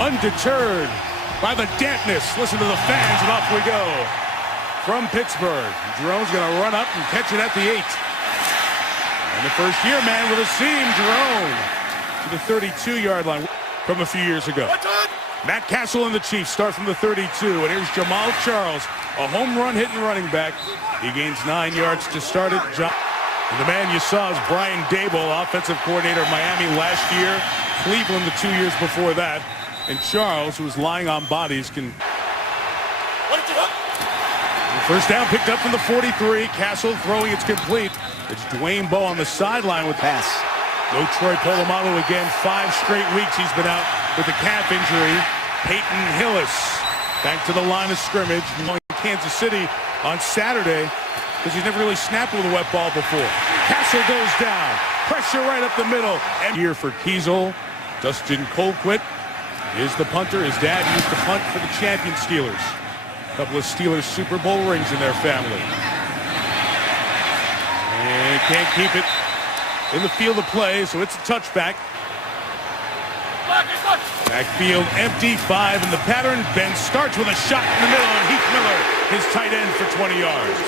undeterred by the dampness. Listen to the fans, and off we go. From Pittsburgh, Jerome's going to run up and catch it at the 8. And the first-year man with a seam, Jerome, to the 32-yard line from a few years ago. Matt Castle and the Chiefs start from the 32, and here's Jamal Charles, a home run hitting running back. He gains 9 yards to start it. And the man you saw is Brian Daboll, offensive coordinator of Miami last year, Cleveland the 2 years before that. And Charles, who's lying on bodies, can... First down picked up from the 43. Castle throwing, it's complete. It's Dwayne Bowe on the sideline with pass. No Troy Polamalu again. 5 straight weeks he's been out with a calf injury. Peyton Hillis back to the line of scrimmage. Going to Kansas City on Saturday because he's never really snapped with a wet ball before. Castle goes down. Pressure right up the middle. And here for Kiesel. Dustin Colquitt is the punter. His dad used to punt for the champion Steelers. A couple of Steelers Super Bowl rings in their family. And can't keep it in the field of play, so it's a touchback. Backfield empty, 5 in the pattern. Ben starts with a shot in the middle, and Heath Miller, his tight end, for 20 yards.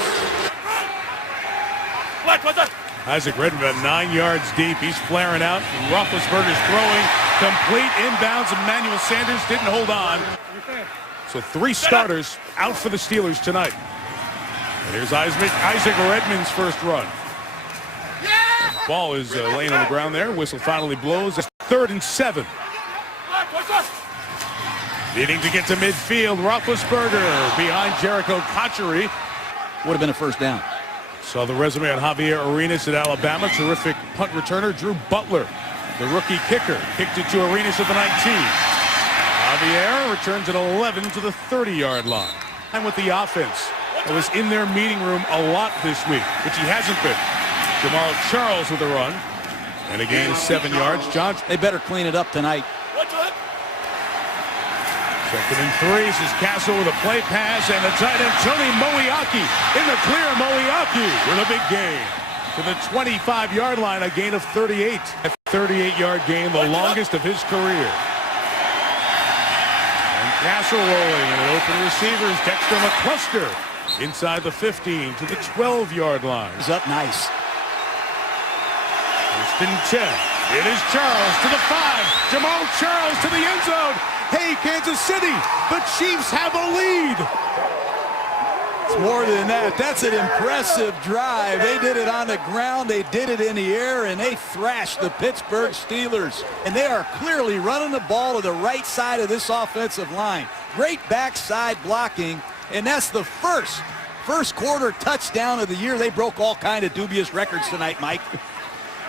Isaac Redmond about 9 yards deep. He's flaring out. Roethlisberger's throwing. Complete inbounds. Emmanuel Sanders didn't hold on. So 3 starters out for the Steelers tonight. And here's Isaac Redmond's first run. Ball is laying on the ground there. Whistle finally blows. It's 3rd and 7. Needing to get to midfield. Roethlisberger behind Jericho Cotchery. Would have been a first down. Saw the resume on Javier Arenas at Alabama. Terrific punt returner. Drew Butler, the rookie kicker, kicked it to Arenas at the 19. Javier returns at 11 to the 30-yard line. And with the offense that was in their meeting room a lot this week, which he hasn't been. Jamal Charles with a run. And a gain of 7 yards. John. They better clean it up tonight. 2nd and 3. This is Castle with a play pass, and the tight end Tony Moeaki in the clear. Moeaki with a big gain to the 25-yard line, a gain of 38. A 38-yard gain, the longest of his career. And Castle rolling, and an open receiver is Dexter McCluster inside the 15 to the 12-yard line. He's up nice. First and 10. It is Charles to the 5. Jamal Charles to the end zone. Hey, Kansas City, the Chiefs have a lead. It's more than that. That's an impressive drive. They did it on the ground. They did it in the air, and they thrashed the Pittsburgh Steelers. And they are clearly running the ball to the right side of this offensive line. Great backside blocking, and that's the first quarter touchdown of the year. They broke all kind of dubious records tonight, Mike.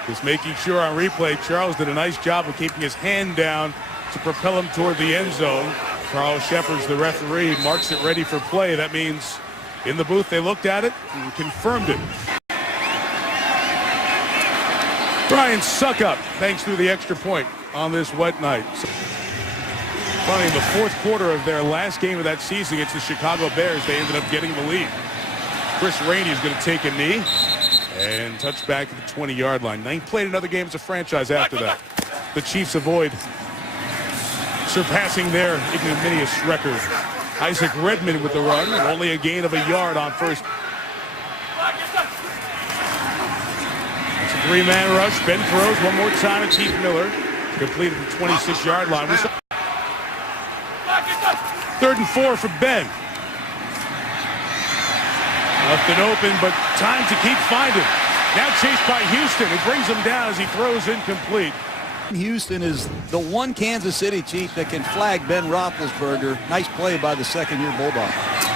Just making sure on replay, Charles did a nice job of keeping his hand down to propel him toward the end zone. Carl Shepard's the referee, marks it ready for play. That means in the booth they looked at it and confirmed it. Brian Suckup thanks through the extra point on this wet night. Finally, in the 4th quarter of their last game of that season against the Chicago Bears, they ended up getting the lead. Chris Rainey is going to take a knee and touch back to the 20-yard line. They ain't played another game as a franchise after that. The Chiefs avoid surpassing their ignominious record. Isaac Redmond with the run, and only a gain of a yard on first. It's a 3-man rush. Ben throws one more time at Heath Miller. Completed the 26-yard line. 3rd and 4 for Ben. Left it open, but time to keep finding. Now chased by Houston, who brings him down as he throws incomplete. Houston is the one Kansas City Chief that can flag Ben Roethlisberger. Nice play by the second-year Bulldog.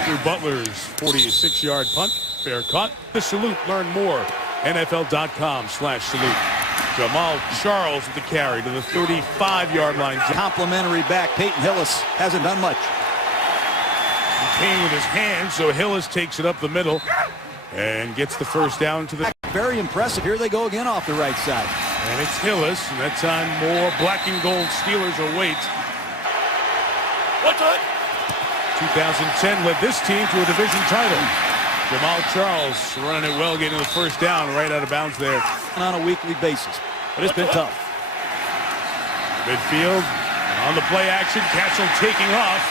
Drew Butler's 46-yard punt. Fair caught. The salute. Learn more. NFL.com/salute. Jamal Charles with the carry to the 35-yard line. Complimentary back. Peyton Hillis hasn't done much. He came with his hands, so Hillis takes it up the middle and gets the first down to the... Very impressive. Here they go again off the right side. And it's Hillis, and that time more black and gold Steelers await. 2010 led this team to a division title. Jamal Charles running it well, getting the first down right out of bounds there. On a weekly basis, but it's been tough. Midfield, On the play action, Castle taking off.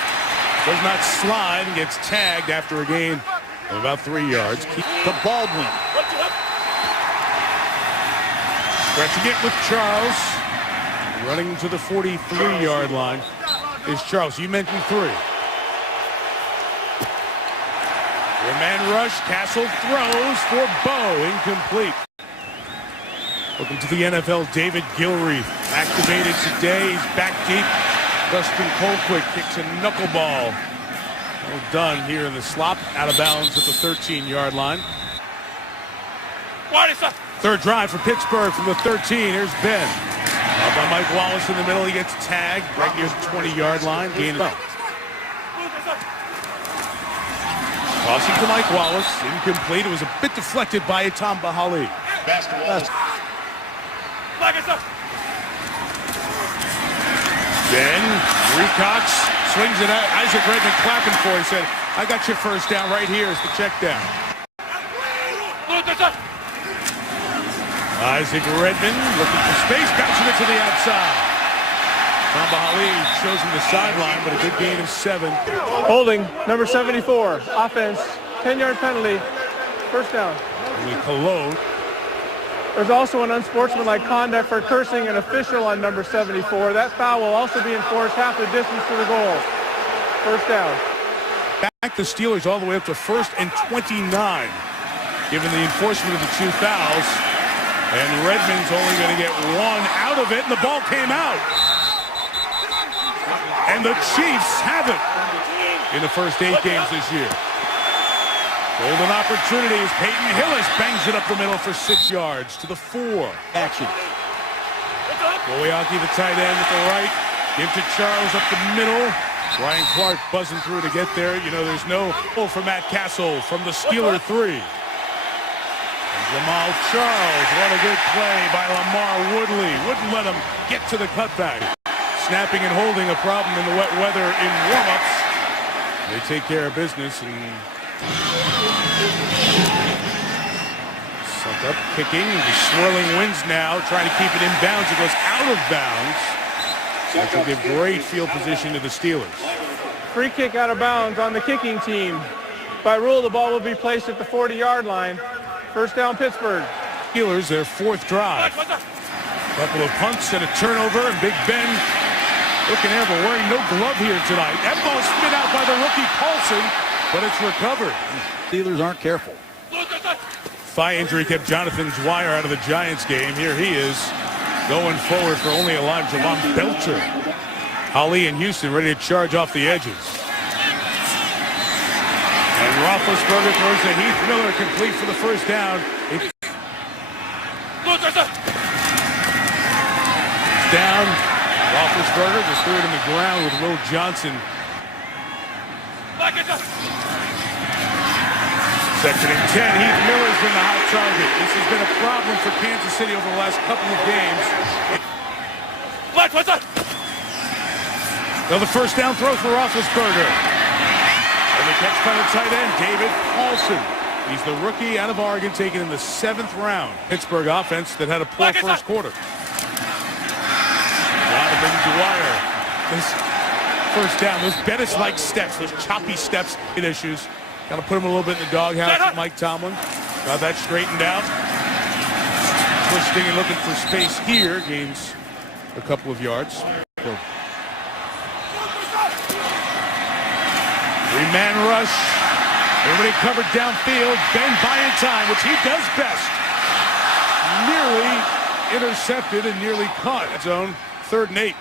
Does not slide and gets tagged after a gain of about 3 yards. To Baldwin. Stretching it with Charles. Running to the 43-yard line is Charles. You mentioned 3. Four-man rush. Castle throws for Bo. Incomplete. Welcome to the NFL. David Gilreath activated today. He's back deep. Dustin Colquitt kicks a knuckleball. Well done here in the slop. Out of bounds at the 13-yard line. Third drive for Pittsburgh from the 13. Here's Ben. Up by Mike Wallace in the middle. He gets tagged right near the 20-yard line. Gain of tossing to Mike Wallace. Incomplete. It was a bit deflected by Tom Bahali. Then Recox swings it out. Isaac Redmond clapping for it. He said, I got your first down right here as the check down. Isaac Redmond looking for space, bouncing it to the outside. Tom Bahali shows him the sideline, but a good gain of 7. Holding, number 74, offense, 10-yard penalty, first down. Cologne. There's also an unsportsmanlike conduct for cursing an official on number 74. That foul will also be enforced half the distance to the goal. First down. Back the Steelers all the way up to 1st and 29, given the enforcement of the 2 fouls. And Redmond's only going to get 1 out of it, and the ball came out. And the Chiefs have it in the first 8 games this year. Golden opportunities. Peyton Hillis bangs it up the middle for 6 yards to the 4. Action. Boyaki, the tight end at the right. Give to Charles up the middle. Ryan Clark buzzing through to get there. You know, there's no goal for Matt Castle from the Steeler 3. And Jamal Charles, what a good play by Lamar Woodley. Wouldn't let him get to the cutback. Snapping and holding a problem in the wet weather in warm-ups. They take care of business and suck up, kicking. The swirling winds now, trying to keep it in bounds. It goes out of bounds. Which will give great field position to the Steelers. Free kick out of bounds on the kicking team. By rule, the ball will be placed at the 40-yard line. First down, Pittsburgh. Steelers, their 4th drive. Couple of punts and a turnover, and Big Ben looking ever wearing no glove here tonight. That ball spit out by the rookie Paulson, but it's recovered. Steelers aren't careful. Thigh injury kept Jonathan Dwyer out of the Giants game. Here he is going forward for only a line. Javon Belcher. Holly and Houston ready to charge off the edges. And Roethlisberger throws to Heath Miller, complete for the first down. Down. Roethlisberger just threw it in the ground with Will Johnson. Second and 10. Heath Miller's been the hot target. This has been a problem for Kansas City over the last couple of games. Now the first down throw for Roethlisberger. And the catch by the tight end, David Paulson. He's the rookie out of Oregon, taken in the 7th round. Pittsburgh offense that had a poor first quarter. Jonathan Dwyer. This first down, those Bettis-like steps, those choppy steps in issues. Got to put him a little bit in the doghouse with Mike Tomlin. Got that straightened out. Twisting and looking for space here. Gains a couple of yards. 3-man rush. Everybody covered downfield. Ben buying time, which he does best. Nearly intercepted and nearly caught. Zone, 3rd and 8.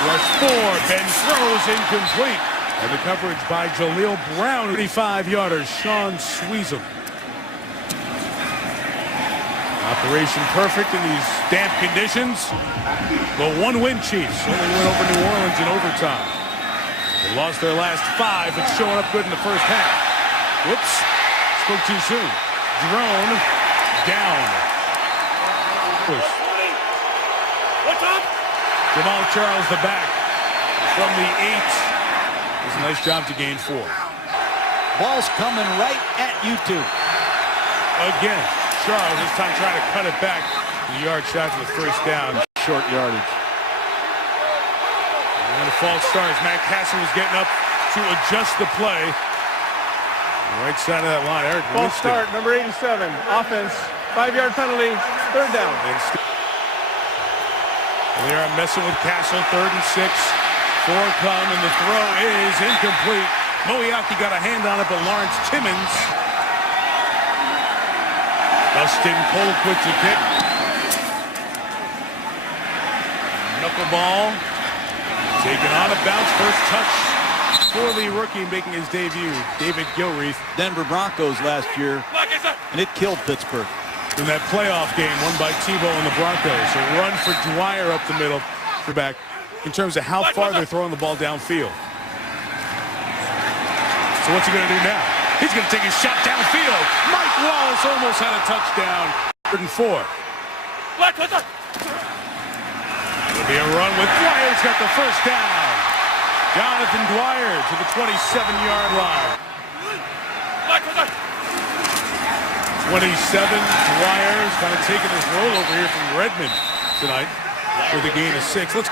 Rush 4. Ben throws incomplete. And the coverage by Jaleel Brown. 35-yarder, Sean Sweezum. Operation perfect in these damp conditions. The 1-win Chiefs only win over New Orleans in overtime. They lost their last 5, but showing up good in the first half. Whoops. Spoke too soon. Drone down. Push. Jamal Charles, the back, from the 8. Does a nice job to gain 4. Ball's coming right at you two. Again, Charles this time trying to cut it back. The yard shot for the first down. short yardage. And the false start as Matt Castle was getting up to adjust the play. Right side of that line, Eric. False start, number 87. Offense, 5-yard penalty, third down. They are messing with Castle, 3rd and 6. 4 come, and the throw is incomplete. Moiaki got a hand on it, but Lawrence Timmons. Dustin Colquitt's a kick. Knuckleball. Taken on a bounce, first touch for the rookie making his debut, David Gilreath. Denver Broncos last year, and it killed Pittsburgh. In that playoff game won by Tebow and the Broncos. A run for Dwyer up the middle for back in terms of how far they're throwing the ball downfield. So what's he going to do now? He's going to take a shot downfield. Mike Wallace almost had a touchdown. 3rd and 4. It'll be a run with Dwyer's got the first down. Jonathan Dwyer to the 27-yard line. 27, Dwyer's kind of taking this roll over here from Redmond tonight with a gain of 6. Let's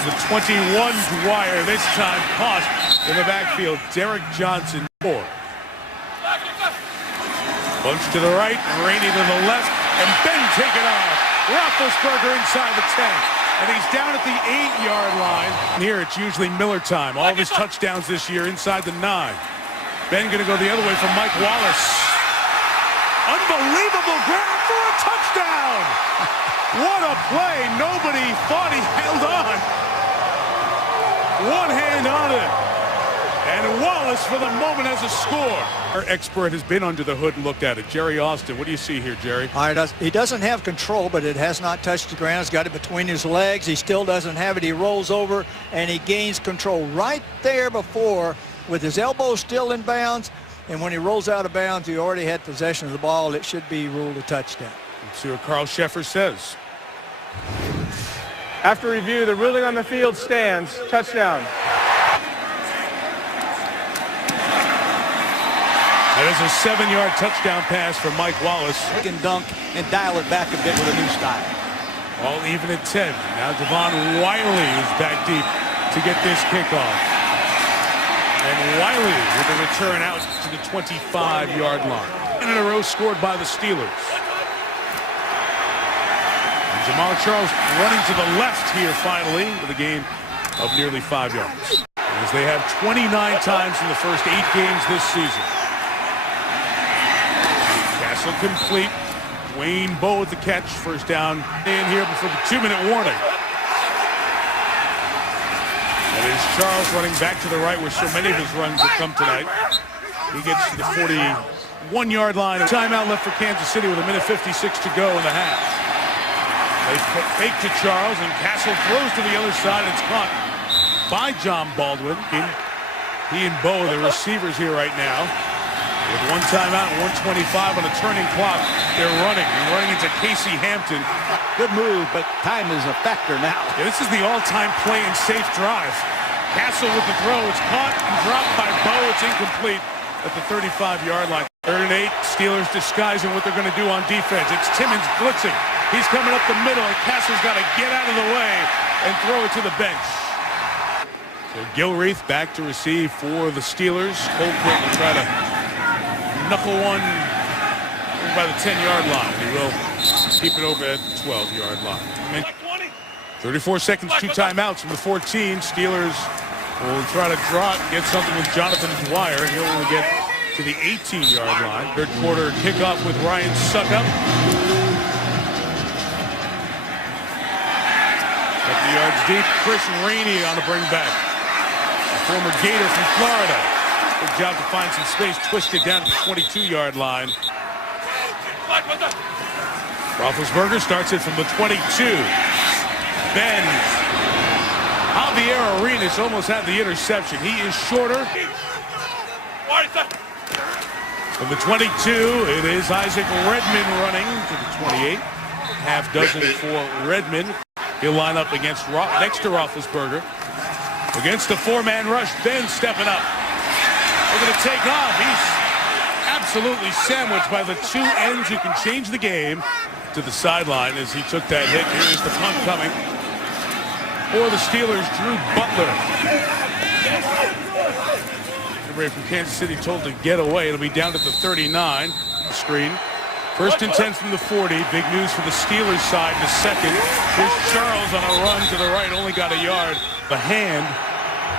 and the 21, Dwyer, this time caught in the backfield. Derek Johnson, 4. Bunch to the right, Rainey to the left, and Ben taken off. Roethlisberger inside the 10, and he's down at the 8-yard line. And here it's usually Miller time. All of his touchdowns this year inside the 9. Ben going to go the other way from Mike Wallace. Unbelievable grab for a touchdown! What a play! Nobody thought he held on. One hand on it. And Wallace for the moment has a score. Our expert has been under the hood and looked at it. Jerry Austin, what do you see here, Jerry? He doesn't have control, but it has not touched the ground. He's got it between his legs. He still doesn't have it. He rolls over, and he gains control right there before with his elbow still in bounds. And when he rolls out of bounds, he already had possession of the ball. It should be ruled a touchdown. Let's see what Carl Sheffer says. After review, the ruling on the field stands. Touchdown. That is a 7-yard touchdown pass for Mike Wallace. He can dunk and dial it back a bit with a new style. All even at 10. Now Devon Wiley is back deep to get this kickoff. And Wiley with a return out to the 25-yard line. In a row scored by the Steelers. And Jamal Charles running to the left here finally with a gain of nearly 5 yards. As they have 29 times in the first 8 games this season. Castle complete. Wayne Bowe with the catch. First down in here before the 2-minute warning. That is Charles running back to the right where so many of his runs have come tonight. He gets to the 41-yard line. Timeout left for Kansas City with 1:56 to go in the half. They fake to Charles, and Castle throws to the other side. It's caught by John Baldwin. He and Bowe, the receivers here right now. With 1 timeout and 1:25 on a turning clock, they're running. They're running into Casey Hampton. Good move, but time is a factor now. Yeah, this is the all-time play and safe drive. Castle with the throw. It's caught and dropped by Bowe. It's incomplete at the 35-yard line. 3rd and 8. Steelers disguising what they're going to do on defense. It's Timmons blitzing. He's coming up the middle, and Castle's got to get out of the way and throw it to the bench. So Gilreath back to receive for the Steelers. Colquitt will try to knuckle one by the 10-yard line. He will keep it over at the 12-yard line. 34 seconds, 2 timeouts from the 14. Steelers will try to draw it and get something with Jonathan Dwyer. He'll only get to the 18-yard line. 3rd quarter kickoff with Ryan Suckup. 50 yards deep. Chris Rainey on the bring back. A former Gator from Florida. Good job to find some space, twisted down to the 22-yard line. Roethlisberger starts it from the 22. Ben Javier Arenas almost had the interception. He is shorter. From the 22, it is Isaac Redmond running to the 28. Half dozen for Redmond. He'll line up against next to Roethlisberger. Against the 4-man rush, Ben stepping up. They're going to take off. He's absolutely sandwiched by the 2 ends who can change the game. to the sideline as he took that hit. Here's the punt coming for the Steelers, Drew Butler. Everybody from Kansas City told to get away. It'll be down at the 39 screen. First and 10 from the 40. Big news for the Steelers side in the second. Here's Charles on a run to the right, only got a yard. The hand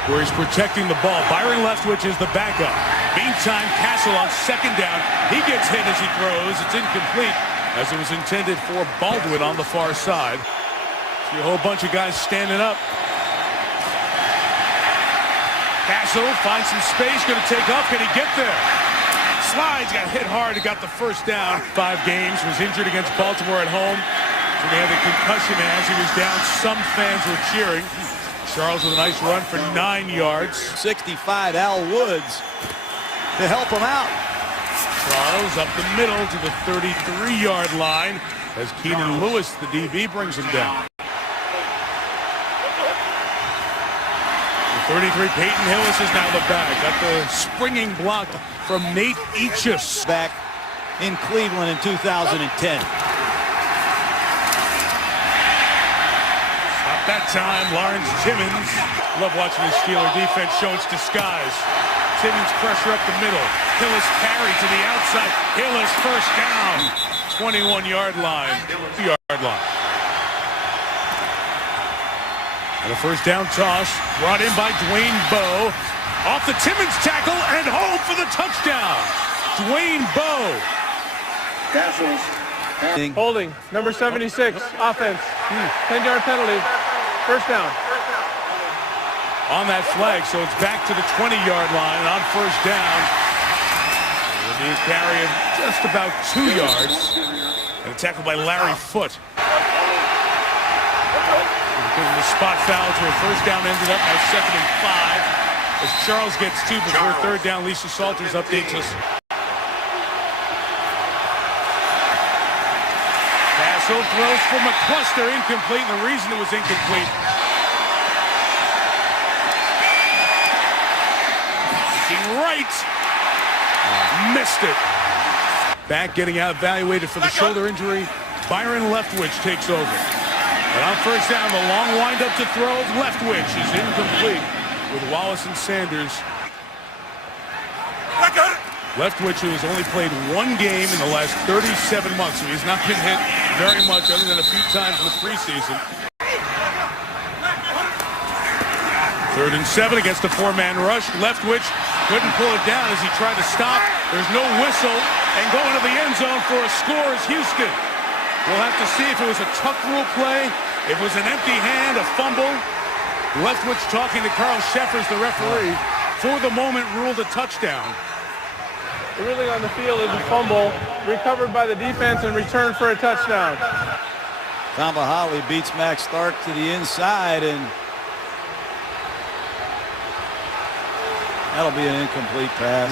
where he's protecting the ball. Byron Leftwich is the backup. Meantime, Castle on second down. He gets hit as he throws. It's incomplete as it was intended for Baldwin on the far side. See a whole bunch of guys standing up. Castle finds some space, going to take off. Can he get there? Slides, got hit hard, he got the first down. 5 games, was injured against Baltimore at home. So they had a concussion, and as he was down, some fans were cheering. Charles with a nice run for 9 yards. 65, Al Woods to help him out. Charles up the middle to the 33-yard line as Keenan Lewis, the DB, brings him down. 33, Peyton Hillis is now the back. Got the springing block from Nate Eachus. Back in Cleveland in 2010. Stop that time, Lawrence Timmons. Love watching the Steeler defense show its disguise. Timmons pressure up the middle. Hillis carry to the outside. Hillis first down. 21-yard line. 2-yard line. And a first down toss brought in by Dwayne Bowe. Off the Timmons tackle and home for the touchdown. Dwayne Bowe. Holding, number 76, offense. 10-yard penalty. First down. On that flag, so it's back to the 20-yard line. And on first down, it'll be a carry of just about 2 yards. And a tackle by Larry Foote. Because of the spot foul to a first down, ended up by 2nd and 5. As Charles gets 2 before third down, Lisa Salters updates us. Castle throws for McCluster, incomplete, and the reason it was incomplete. Looking right. Missed it. Back getting out evaluated for the shoulder injury. Byron Leftwich takes over. And on first down, the long windup to throw of Leftwich is incomplete with Wallace and Sanders. Leftwich, who has only played 1 game in the last 37 months, so he's not been hit very much other than a few times in the preseason. 3rd and 7 against a 4-man rush. Leftwich couldn't pull it down as he tried to stop. There's no whistle, and going to the end zone for a score is Houston. We'll have to see if it was a tuck rule play, if it was an empty hand, a fumble. Leftwich talking to Carl Sheffers, the referee, for the moment ruled a touchdown. The ruling on the field is a fumble, recovered by the defense and returned for a touchdown. Tamba Holly beats Max Stark to the inside, and that'll be an incomplete pass.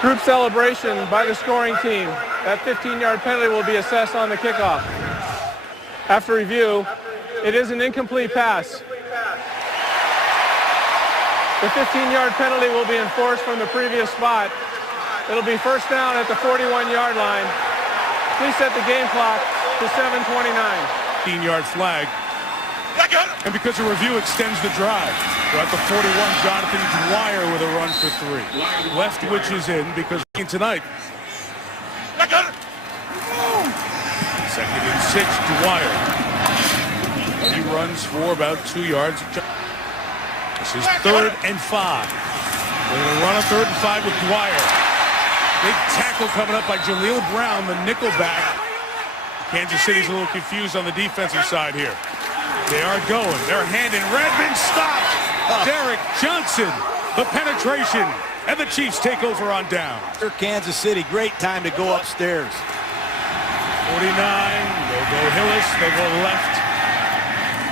Group celebration by the scoring team. That 15-yard penalty will be assessed on the kickoff. After review, it is an incomplete pass. The 15-yard penalty will be enforced from the previous spot. It'll be first down at the 41-yard line. Please set the game clock to 7:29. 15-yard flag. And because the review extends the drive. We're at the 41, Jonathan Dwyer with a run for 3. Leftwich is in because tonight. 2nd and 6, Dwyer. He runs for about 2 yards. This is 3rd and 5. They're going to run a 3rd and 5 with Dwyer. Big tackle coming up by Jaleel Brown, the nickelback. Kansas City's a little confused on the defensive side here. They are going. They're hand in. Redmond stopped. Derek Johnson, the penetration, and the Chiefs take over on down. Kansas City, great time to go upstairs. 49, they'll go Hillis, they'll go left,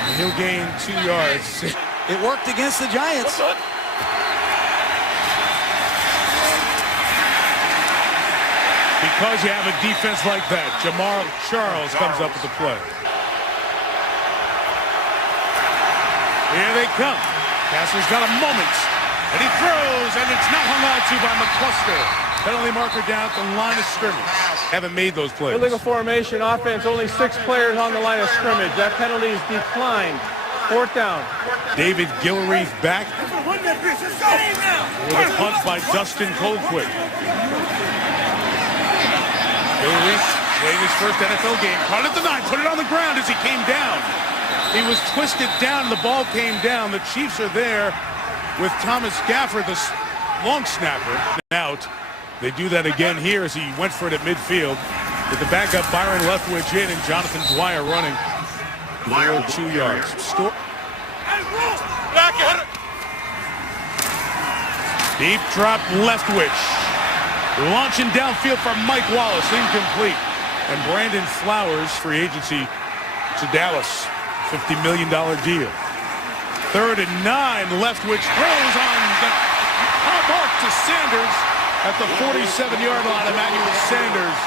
and he'll gain 2 yards. It worked against the Giants. Because you have a defense like that, Jamar Charles comes up with the play. Here they come. Castle's got a moment, and he throws, and it's not hung on to by McCluster. Penalty marker down at the line of scrimmage. Haven't made those plays. Illegal formation offense, only 6 players on the line of scrimmage. That penalty is declined. 4th down. David Guillory back. With a punt by Dustin Colquitt. Guillory playing his first NFL game. Caught it at the 9, put it on the ground as he came down. He was twisted down, the ball came down. The Chiefs are there with Thomas Gafford, the long snapper, out. They do that again here as he went for it at midfield. With the backup Byron Leftwich in and Jonathan Dwyer running. 2 yards. Deep drop Leftwich. Launching downfield for Mike Wallace, incomplete. And Brandon Flowers, free agency to Dallas. $50 million deal. 3rd and 9. Leftwich throws on the mark to Sanders at the 47-yard line. Emmanuel Sanders.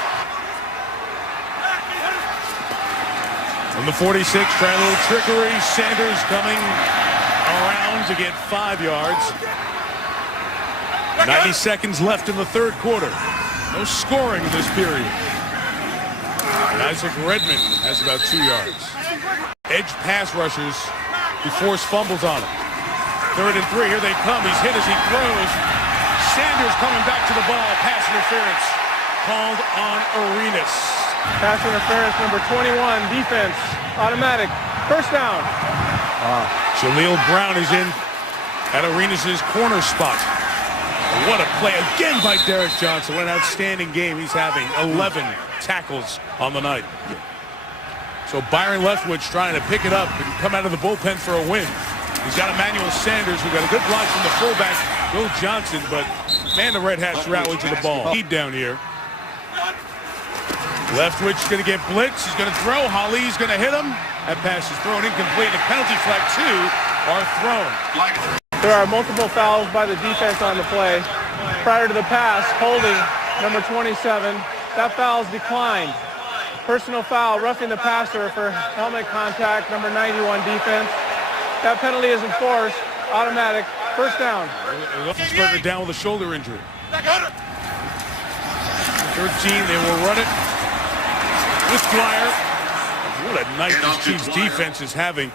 From the 46, trying a little trickery. Sanders coming around to get 5 yards. 90 seconds left in the 3rd quarter. No scoring in this period. And Isaac Redmond has about 2 yards. Edge pass rushers who force fumbles on him. 3rd and 3, here they come. He's hit as he throws. Sanders coming back to the ball. Pass interference called on Arenas. Pass interference number 21, defense, automatic, 1st down. Jaleel Brown is in at Arenas' corner spot. What a play again by Derek Johnson. What an outstanding game he's having. 11 tackles on the night. So Byron Leftwich trying to pick it up and come out of the bullpen for a win. He's got Emmanuel Sanders, who got a good block from the fullback, Bill Johnson, but man, the Red Hats rallied to the ball. Lead down here. Leftwich going to get blitz. He's going to throw. Hali's going to hit him. That pass is thrown incomplete. The penalty flag 2 are thrown. There are multiple fouls by the defense on the play. Prior to the pass, holding number 27. That foul's declined. Personal foul, roughing the passer for helmet contact, number 91 defense. That penalty is enforced. Automatic. 1st down. Roethlisberger down with a shoulder injury. 13, they will run it with Dwyer. What a night this Chiefs defense is having.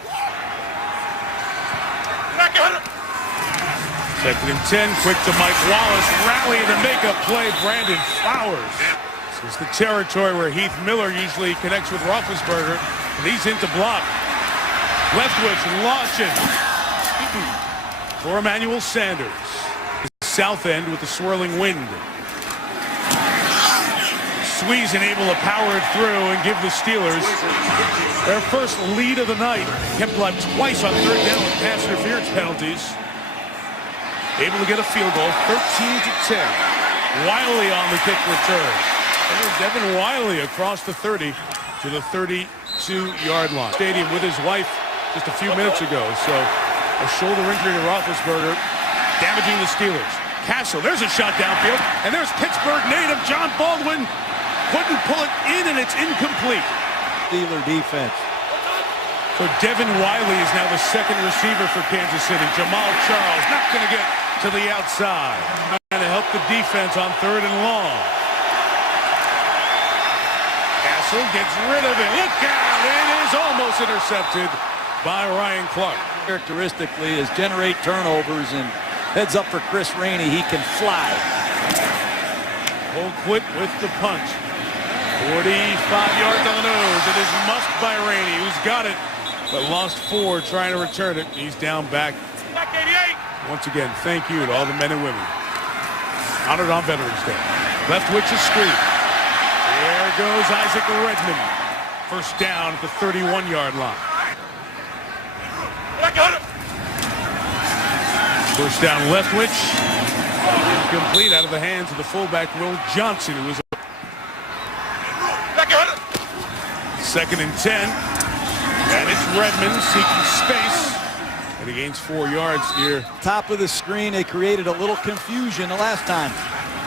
2nd and 10, quick to Mike Wallace. Rally to make a play, Brandon Flowers. This is the territory where Heath Miller usually connects with Roethlisberger, and he's into block. Leftwich launching for Emmanuel Sanders. The south end with the swirling wind. Sweezin able to power it through and give the Steelers their first lead of the night. Kept alive twice on 3rd down with pass interference penalties. Able to get a field goal, 13-10. Wiley on the kick return. Devin Wiley across the 30 to the 32-yard line. Stadium with his wife just a few minutes ago. So a shoulder injury to Roethlisberger damaging the Steelers. Castle, there's a shot downfield, and there's Pittsburgh native John Baldwin. Couldn't pull it in, and it's incomplete. Steeler defense. So Devin Wiley is now the 2nd receiver for Kansas City. Jamal Charles not going to get to the outside. Trying to help the defense on 3rd and long. Castle gets rid of it. Look out! It is almost intercepted by Ryan Clark. Characteristically is generate turnovers, and heads up for Chris Rainey. He can fly. Colquitt with the punt. 45 yards on the nose. It is muffed by Rainey, who's got it, but lost 4 trying to return it. He's down back. Once again, thank you to all the men and women honored on Veterans Day. Leftwich is screen. There goes Isaac Redmond. 1st down at the 31-yard line. 1st down Leftwich. Incomplete out of the hands of the fullback Will Johnson, who was 2nd and 10. And it's Redmond seeking space. And he gains 4 yards here. Top of the screen, they created a little confusion the last time.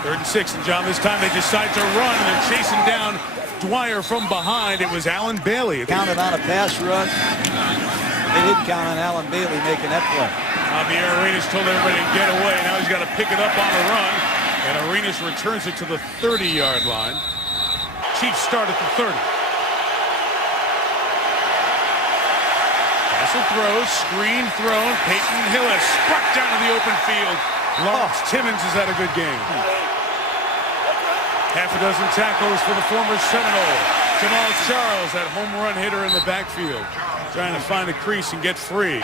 3rd and 6, and John, this time they decide to run. They're chasing down Dwyer from behind. It was Alan Bailey. Counted on a pass rush. They didn't count on Alan Bailey making that play. Javier Arenas told everybody to get away. Now he's got to pick it up on the run. And Arenas returns it to the 30-yard line. Chiefs start at the 30. Castle throws, screen thrown. Peyton Hillis struck down to the open field. Lawrence Timmons has had a good game. Half a dozen tackles for the former Seminole. Jamal Charles, that home run hitter in the backfield, trying to find a crease and get free.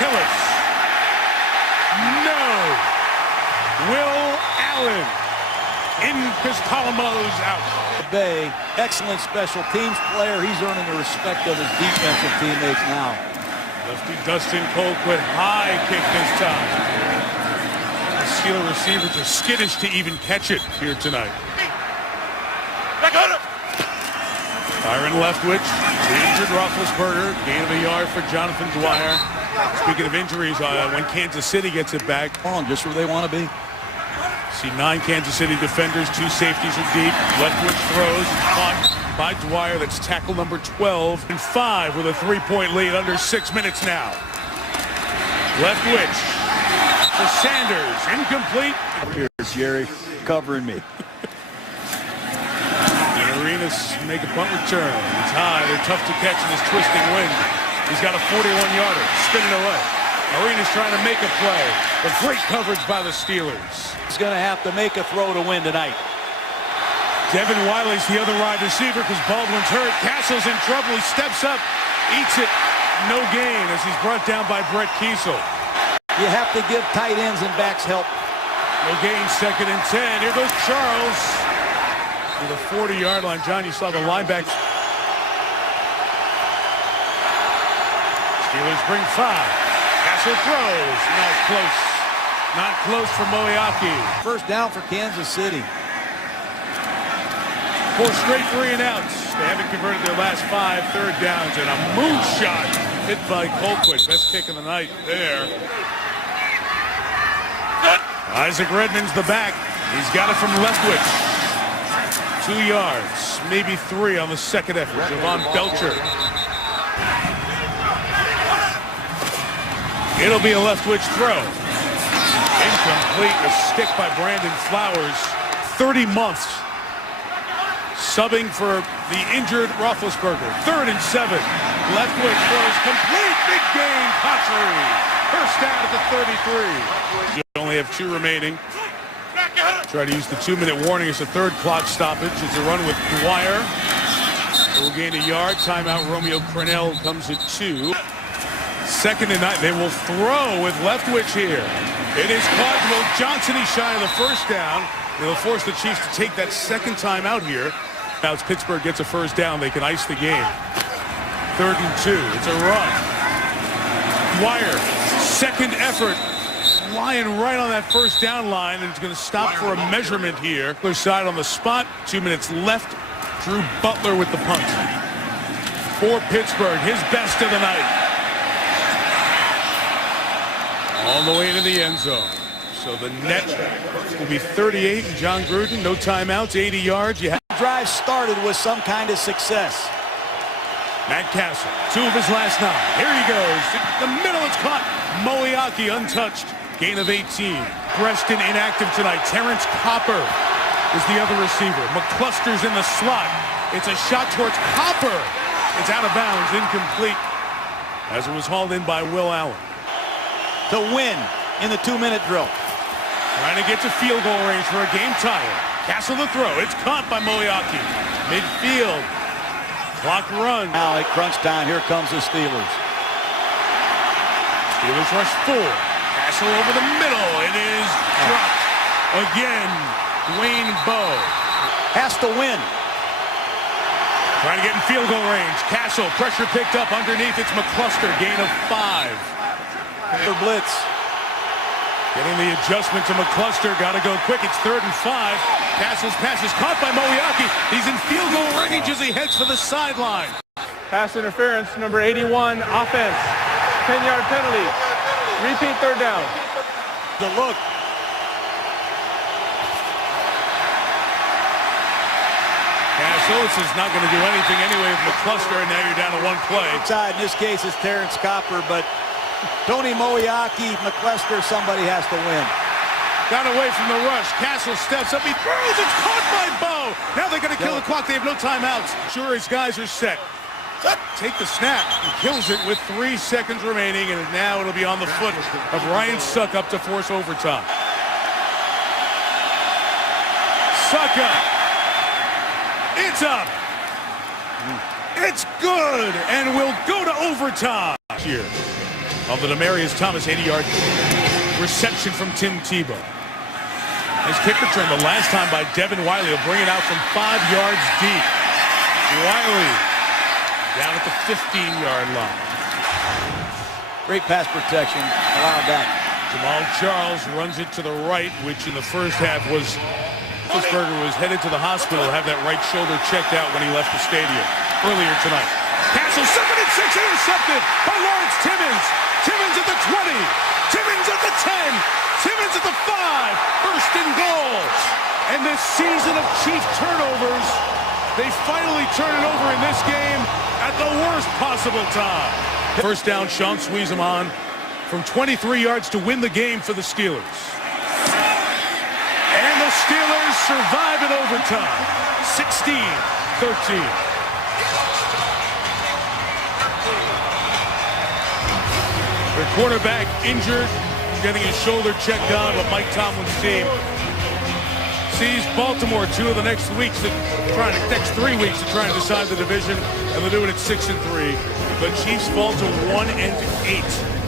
Hillis. No. Will Allen. In Pistolomo's out. Bay, excellent special teams player. He's earning the respect of his defensive teammates now. Lefty Dustin Colquitt, high kick this time. The Steeler receivers are skittish to even catch it here tonight. Byron Leftwich, the injured Roethlisberger, gain of a yard for Jonathan Dwyer. Speaking of injuries, when Kansas City gets it back, Just where they want to be. see 9 Kansas City defenders, 2 safeties are deep. Leftwich throws, caught by Dwyer. That's tackle number 12 and 5 with a 3-point lead under 6 minutes now. Leftwich for Sanders, incomplete. Here's Jerry covering me. And Arenas make a punt return. It's high, they're tough to catch in this twisting wind. He's got a 41-yarder, spinning away. Arenas trying to make a play, but great coverage by the Steelers. He's going to have to make a throw to win tonight. Devin Wiley's the other wide receiver because Baldwin's hurt. Castle's in trouble. He steps up, eats it. No gain as he's brought down by Brett Kiesel. You have to give tight ends and backs help. No gain, 2nd and 10. Here goes Charles to the 40-yard line. John, you saw the linebacker. Steelers bring 5. Castle throws. Not close. Not close for Moeaki. First down for Kansas City. 4 straight 3 and outs. They haven't converted their last 5 third downs, and a moonshot hit by Colquitt. Best kick of the night there. Isaac Redmond's the back. He's got it from Leftwich. 2 yards, maybe 3 on the second effort. Javon Belcher. It'll be a Leftwich throw. Incomplete. A stick by Brandon Flowers. 30 months. Subbing for the injured Roethlisberger. 3rd and 7. Leftwich throws complete. Big gain. Cotchery. First down at the 33. You only have 2 remaining. Try to use the 2-minute warning as a 3rd clock stoppage. It's a run with Dwyer. Will gain a yard. Timeout. Romeo Crennel comes at 2. 2nd and 9. They will throw with Leftwich here. It is caught. Will Johnson. He's shy of the first down. They'll force the Chiefs to take that second time out here. Now as Pittsburgh gets a first down, they can ice the game. 3rd and 2. It's a run. Dwyer, second effort. Lying right on that first down line, and it's going to stop for a measurement here. Other side on the spot. 2 minutes left. Drew Butler with the punt. For Pittsburgh, his best of the night. All the way to the end zone. So the net will be 38. John Gruden, no timeouts, 80 yards. You have Drive started with some kind of success. Matt Castle, 2 of his last 9. Here he goes. The middle is caught. Moeaki untouched. Gain of 18. Preston inactive tonight. Terrence Copper is the other receiver. McCluster's in the slot. It's a shot towards Copper. It's out of bounds, incomplete, as it was hauled in by Will Allen. To win in the 2-minute drill. Trying to get to field goal range for a game tire. Castle the throw. It's caught by Moeaki. Midfield. Clock run. Now at crunch time, here comes the Steelers. Steelers rush 4. Castle over the middle. It is dropped. Again, Dwayne Bowe. Has to win. Trying to get in field goal range. Castle, pressure picked up underneath. It's McCluster. Gain of 5. For blitz. Getting the adjustment to McCluster. Got to go quick. It's 3rd and 5. Castle's pass is caught by Moeaki. He's in field goal range as he heads for the sideline. Pass interference, number 81, offense. 10-yard penalty. Repeat 3rd down. The look. Castle, this is not going to do anything anyway with McCluster, and now you're down to 1 play. Inside, in this case, it's Terrence Copper, but Tony Moiaki, McClester, somebody has to win. Got away from the rush. Castle steps up. He throws. It's caught by Bo. Now they're going to kill the clock. They have no timeouts. Sure, his guys are set. Take the snap. He kills it with 3 seconds remaining, and now it'll be on the foot of Ryan Suckup to force overtime. Suckup. It's up. It's good, and we'll go to overtime here on the Demarius Thomas 80-yard reception from Tim Tebow. His kick return the last time by Devin Wiley. He'll bring it out from 5 yards deep. Wiley down at the 15-yard line. Great pass protection. Allowed that. Jamal Charles runs it to the right, which in the first half was Roethlisberger was headed to the hospital to have that right shoulder checked out when he left the stadium earlier tonight. Castle, 2nd and 6, intercepted by Lawrence Timmons. Timmons at the 20. Timmons at the 10. Timmons at the 5. First and goal. And this season of Chief turnovers, they finally turn it over in this game at the worst possible time. First down, Sean squeeze him on from 23 yards to win the game for the Steelers. And the Steelers survive in overtime. 16-13. Their quarterback injured, getting his shoulder checked on, but Mike Tomlin's team sees Baltimore 2 of the next 3 weeks to try and decide the division, and they'll do it at 6-3. The Chiefs fall to 1-8.